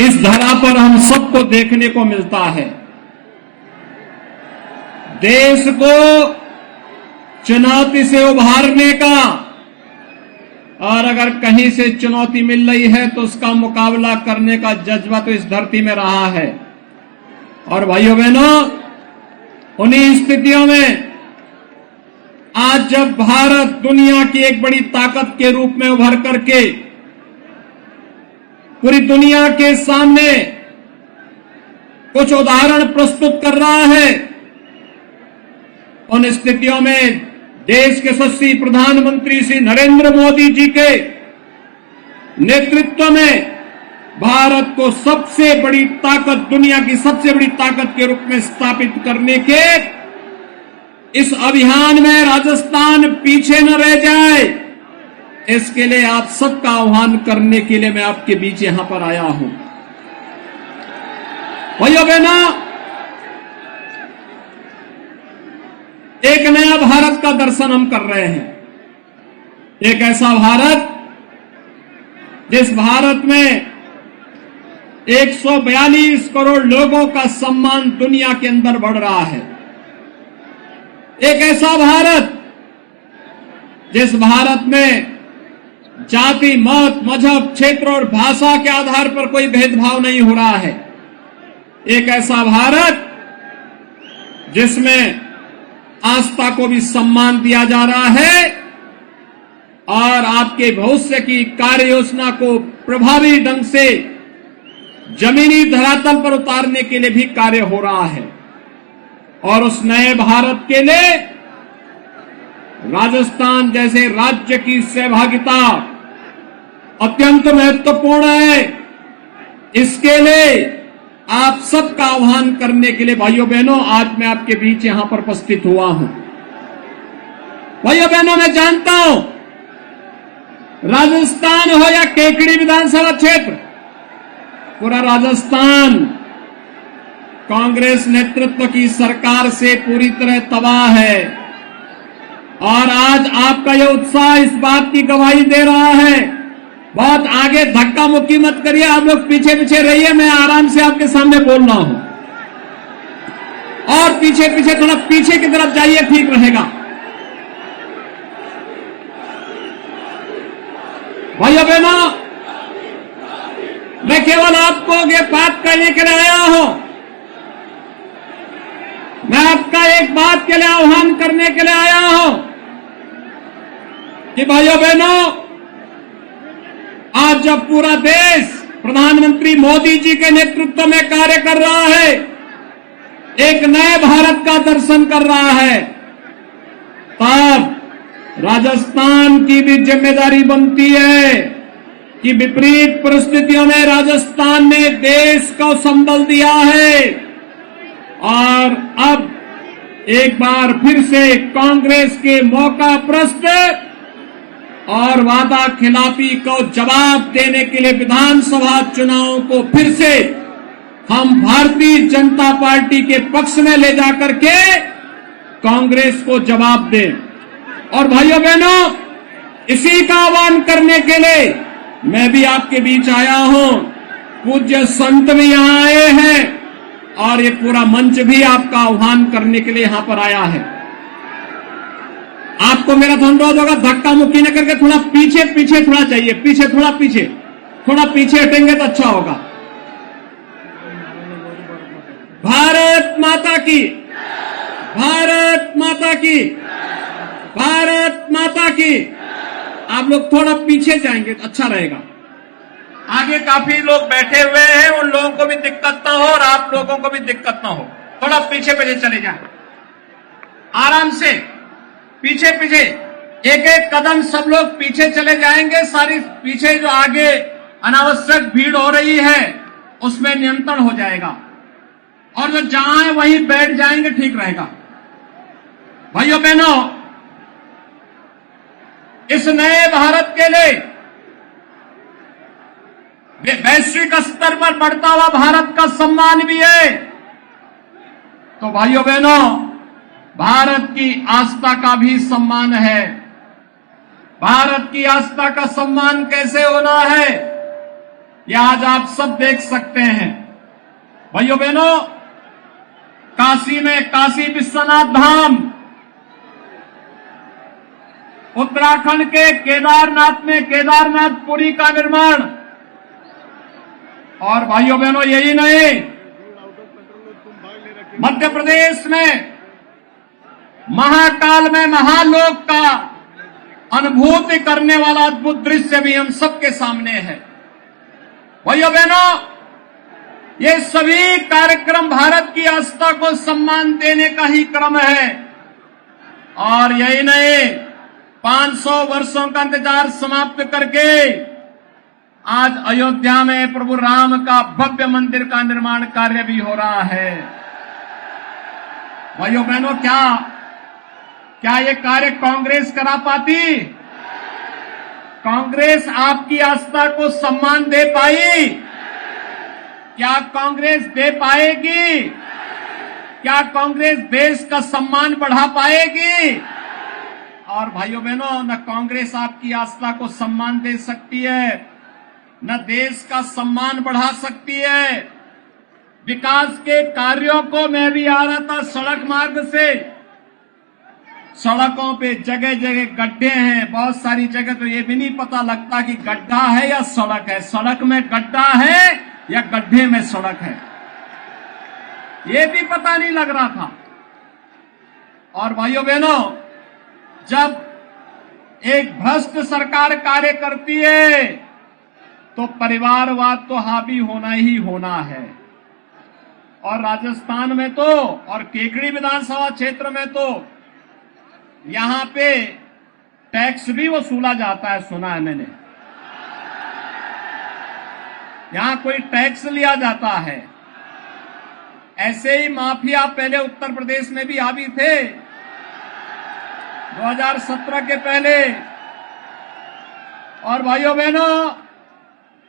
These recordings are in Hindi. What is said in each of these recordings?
इस धरा पर हम सबको देखने को मिलता है। देश को चुनौती से उभारने का, और अगर कहीं से चुनौती मिल रही है तो उसका मुकाबला करने का जज्बा तो इस धरती में रहा है। और भाइयों बहनों, उन्हीं स्थितियों में आज जब भारत दुनिया की एक बड़ी ताकत के रूप में उभर करके पूरी दुनिया के सामने कुछ उदाहरण प्रस्तुत कर रहा है, उन स्थितियों में देश के यशस्वी प्रधानमंत्री श्री नरेंद्र मोदी जी के नेतृत्व में भारत को सबसे बड़ी ताकत, दुनिया की सबसे बड़ी ताकत के रूप में स्थापित करने के इस अभियान में राजस्थान पीछे न रह जाए, इसके लिए आप सबका आह्वान करने के लिए मैं आपके बीच यहां पर आया हूं। भाइयों बहनों, एक नया भारत का दर्शन हम कर रहे हैं। एक ऐसा भारत जिस भारत में 142 करोड़ लोगों का सम्मान दुनिया के अंदर बढ़ रहा है। एक ऐसा भारत जिस भारत में जाति, मत, मजहब, क्षेत्र और भाषा के आधार पर कोई भेदभाव नहीं हो रहा है। एक ऐसा भारत जिसमें आस्था को भी सम्मान दिया जा रहा है और आपके भविष्य की कार्य योजना को प्रभावी ढंग से जमीनी धरातल पर उतारने के लिए भी कार्य हो रहा है। और उस नए भारत के लिए राजस्थान जैसे राज्य की सहभागिता अत्यंत महत्वपूर्ण है। इसके लिए आप सबका आह्वान करने के लिए भाइयों बहनों आज मैं आपके बीच यहां पर उपस्थित हुआ हूं। भाइयों बहनों, मैं जानता हूं राजस्थान हो या केकड़ी विधानसभा क्षेत्र, पूरा राजस्थान कांग्रेस नेतृत्व की सरकार से पूरी तरह तबाह है। और आज आपका यह उत्साह इस बात की गवाही दे रहा है। बहुत आगे धक्का मुक्की मत करिए, आप लोग पीछे पीछे रहिए, मैं आराम से आपके सामने बोल रहा हूं। और पीछे पीछे, थोड़ा पीछे की तरफ जाइए, ठीक रहेगा। भाइयों बहनों, मैं केवल आपको ये बात कहने के लिए आया हूं, मैं आपका एक बात के लिए आह्वान करने के लिए आया हूं कि भाइयों बहनों, आज जब पूरा देश प्रधानमंत्री मोदी जी के नेतृत्व में कार्य कर रहा है, एक नए भारत का दर्शन कर रहा है, तब राजस्थान की भी जिम्मेदारी बनती है कि विपरीत परिस्थितियों में राजस्थान ने देश को संबल दिया है। और अब एक बार फिर से कांग्रेस के मौका प्रस्त और वादा खिलाफी को जवाब देने के लिए विधानसभा चुनावों को फिर से हम भारतीय जनता पार्टी के पक्ष में ले जाकर के कांग्रेस को जवाब दें। और भाइयों बहनों, इसी का आह्वान करने के लिए मैं भी आपके बीच आया हूं। पूज्य संत भी यहां आए हैं और ये पूरा मंच भी आपका आह्वान करने के लिए यहां पर आया है। आपको मेरा अनुरोध होगा, धक्का मुक्की न करके थोड़ा पीछे पीछे थोड़ा चाहिए, पीछे थोड़ा पीछे हटेंगे तो अच्छा होगा। भारत माता की, भारत माता की, भारत माता की। आप लोग थोड़ा पीछे जाएंगे तो अच्छा रहेगा। आगे काफी लोग बैठे हुए हैं, उन लोगों को भी दिक्कत ना हो और आप लोगों को भी दिक्कत ना हो। थोड़ा पीछे पीछे चले जाएं, आराम से पीछे पीछे, एक एक कदम सब लोग पीछे चले जाएंगे। सारी पीछे जो आगे अनावश्यक भीड़ हो रही है उसमें नियंत्रण हो जाएगा और जो जहां है वहीं बैठ जाएंगे, ठीक रहेगा। भाइयों बहनों, इस नए भारत के लिए वैश्विक स्तर पर बढ़ता हुआ भारत का सम्मान भी है। तो भाइयों बहनों, भारत की आस्था का भी सम्मान है। भारत की आस्था का सम्मान कैसे होना है? ये आज आप सब देख सकते हैं। भाइयों बहनों, काशी में काशी विश्वनाथ धाम, उत्तराखंड के केदारनाथ में केदारनाथपुरी का निर्माण, और भाइयों बहनों यही नहीं, मध्य प्रदेश में महाकाल में महालोक का अनुभूति करने वाला अद्भुत दृश्य भी हम सबके सामने है। भाइयों बहनों, ये सभी कार्यक्रम भारत की आस्था को सम्मान देने का ही क्रम है। और यही नहीं, 500 वर्षों का इंतजार समाप्त करके आज अयोध्या में प्रभु राम का भव्य मंदिर का निर्माण कार्य भी हो रहा है। भाइयों बहनों, क्या ये कार्य कांग्रेस करा पाती? कांग्रेस आपकी आस्था को सम्मान दे पाई? क्या कांग्रेस दे पाएगी? क्या कांग्रेस देश का सम्मान बढ़ा पाएगी? और भाइयों बहनों, न कांग्रेस आपकी आस्था को सम्मान दे सकती है, न देश का सम्मान बढ़ा सकती है। विकास के कार्यों को मैं भी आ रहा था सड़क मार्ग से, सड़कों पे जगह जगह गड्ढे हैं। बहुत सारी जगह तो ये भी नहीं पता लगता कि गड्ढा है या सड़क है, सड़क में गड्ढा है या गड्ढे में सड़क है, ये भी पता नहीं लग रहा था। और भाइयों बहनों, जब एक भ्रष्ट सरकार कार्य करती है तो परिवारवाद तो हावी होना ही होना है। और राजस्थान में तो, और केकड़ी विधानसभा क्षेत्र में तो यहां पे टैक्स भी वसूला जाता है, सुना है मैंने। यहां कोई टैक्स लिया जाता है। ऐसे ही माफिया पहले उत्तर प्रदेश में भी हावी थे, 2017 के पहले। और भाइयों बहनों,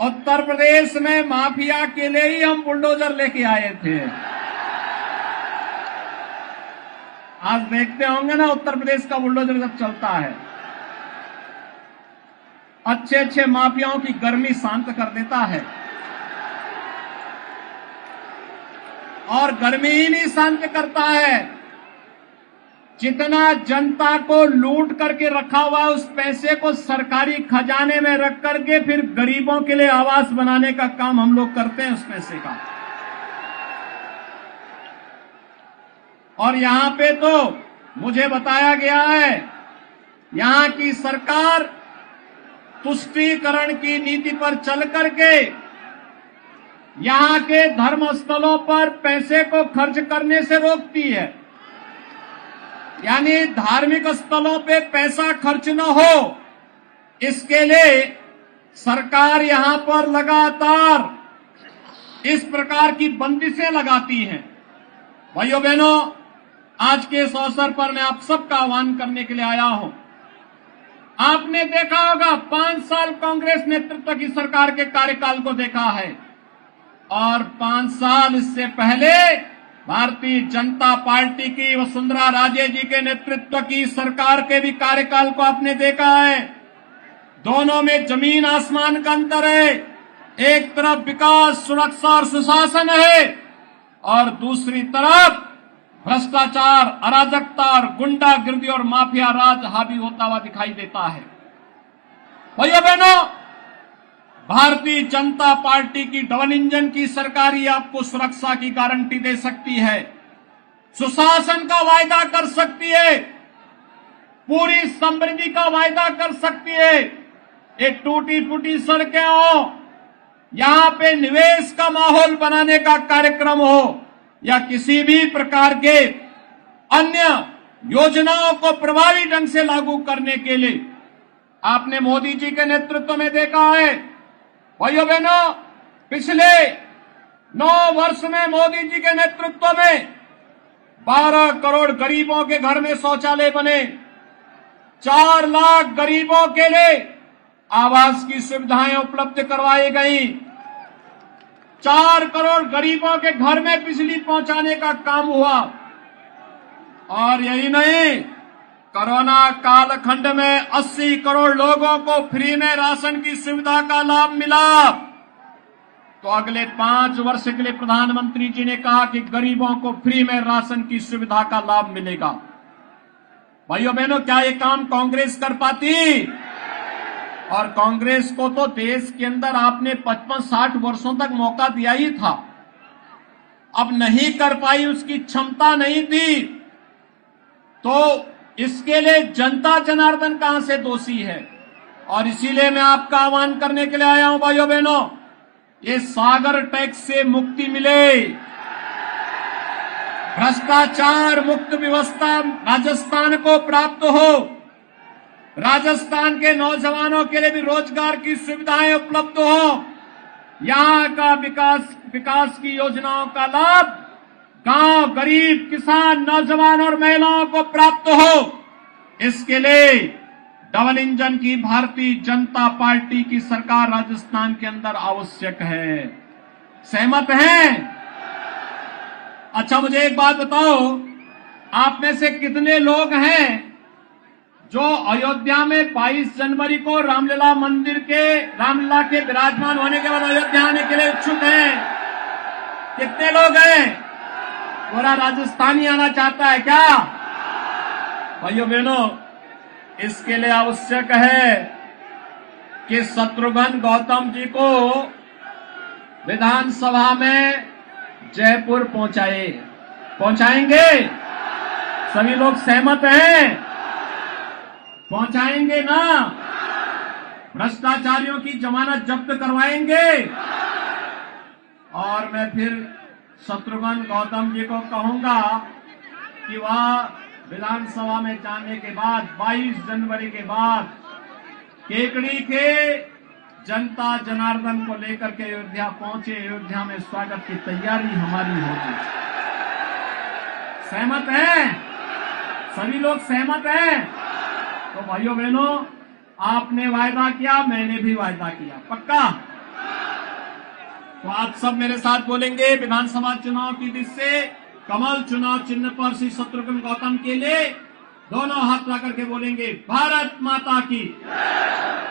उत्तर प्रदेश में माफिया के लिए ही हम बुलडोजर लेके आए थे। आज देखते होंगे ना उत्तर प्रदेश का बुलडोजर जब चलता है, अच्छे अच्छे माफियाओं की गर्मी शांत कर देता है। और गर्मी ही नहीं शांत करता है, जितना जनता को लूट करके रखा हुआ उस पैसे को सरकारी खजाने में रख करके फिर गरीबों के लिए आवास बनाने का काम हम लोग करते हैं उस पैसे का। और यहां पे तो मुझे बताया गया है, यहां की सरकार तुष्टीकरण की नीति पर चल करके यहां के धर्म स्थलों पर पैसे को खर्च करने से रोकती है। यानी धार्मिक स्थलों पे पैसा खर्च न हो, इसके लिए सरकार यहां पर लगातार इस प्रकार की बंदिशें लगाती हैं। भाइयों बहनों, आज के इस अवसर पर मैं आप सबका आह्वान करने के लिए आया हूं। आपने देखा होगा 5 साल कांग्रेस नेतृत्व की सरकार के कार्यकाल को देखा है, और 5 साल इससे पहले भारतीय जनता पार्टी की वसुंधरा राजे जी के नेतृत्व की सरकार के भी कार्यकाल को आपने देखा है। दोनों में जमीन आसमान का अंतर है। एक तरफ विकास, सुरक्षा और सुशासन है, और दूसरी तरफ भ्रष्टाचार, अराजकता और गुंडागिर्दी और माफिया राज हावी होता हुआ दिखाई देता है। भाइयों बहनों, भारतीय जनता पार्टी की डबल इंजन की सरकार ही आपको सुरक्षा की गारंटी दे सकती है, सुशासन का वायदा कर सकती है, पूरी समृद्धि का वायदा कर सकती है। एक टूटी फूटी सड़कें हो, यहां पे निवेश का माहौल बनाने का कार्यक्रम हो, या किसी भी प्रकार के अन्य योजनाओं को प्रभावी ढंग से लागू करने के लिए आपने मोदी जी के नेतृत्व में देखा है। भाइयों बहनों, पिछले 9 वर्ष में मोदी जी के नेतृत्व में 12 करोड़ गरीबों के घर में शौचालय बने, 4 लाख गरीबों के लिए आवास की सुविधाएं उपलब्ध करवाई गई, 4 करोड़ गरीबों के घर में बिजली पहुंचाने का काम हुआ। और यही नहीं, कोरोना कालखंड में 80 करोड़ लोगों को फ्री में राशन की सुविधा का लाभ मिला। तो अगले 5 वर्ष के लिए प्रधानमंत्री जी ने कहा कि गरीबों को फ्री में राशन की सुविधा का लाभ मिलेगा। भाइयों बहनों, क्या ये काम कांग्रेस कर पाती? और कांग्रेस को तो देश के अंदर आपने 55-60 वर्षों तक मौका दिया ही था, अब नहीं कर पाई, उसकी क्षमता नहीं थी, तो इसके लिए जनता जनार्दन कहां से दोषी है? और इसीलिए मैं आपका आह्वान करने के लिए आया हूं भाइयों बहनों, ये सागर टैक्स से मुक्ति मिले, भ्रष्टाचार मुक्त व्यवस्था राजस्थान को प्राप्त हो, राजस्थान के नौजवानों के लिए भी रोजगार की सुविधाएं उपलब्ध हो, यहां का विकास की योजनाओं का लाभ गांव, गरीब, किसान, नौजवान और महिलाओं को प्राप्त हो। इसके लिए डबल इंजन की भारतीय जनता पार्टी की सरकार राजस्थान के अंदर आवश्यक है। सहमत हैं? अच्छा, मुझे एक बात बताओ, आप में से कितने लोग हैं जो अयोध्या में 22 जनवरी को रामलला के विराजमान होने के बाद अयोध्या आने के लिए इच्छुक हैं? कितने लोग हैं? पूरा राजस्थानी आना चाहता है क्या? भाइयों बहनों, इसके लिए आवश्यक है कि शत्रुघ्न गौतम जी को विधानसभा में जयपुर पहुंचाएंगे? सभी लोग सहमत हैं? पहुंचाएंगे ना? भ्रष्टाचारियों की जमानत जब्त करवाएंगे? और मैं फिर शत्रुघ्न गौतम जी को कहूंगा कि वह विधानसभा में जाने के बाद 22 जनवरी के बाद केकड़ी के जनता जनार्दन को लेकर के अयोध्या पहुंचे, अयोध्या में स्वागत की तैयारी हमारी होगी। सहमत हैं? सभी लोग सहमत हैं? तो भाइयों बहनों, आपने वायदा किया, मैंने भी वायदा किया, पक्का? तो आप सब मेरे साथ बोलेंगे, विधानसभा चुनाव की दिशा से कमल चुनाव चिन्ह पर श्री शत्रुघ्न गौतम के लिए दोनों हाथ ला करके बोलेंगे, भारत माता की,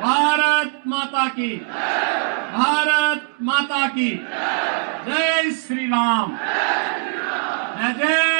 भारत माता की, भारत माता की, जय श्री राम, जय जय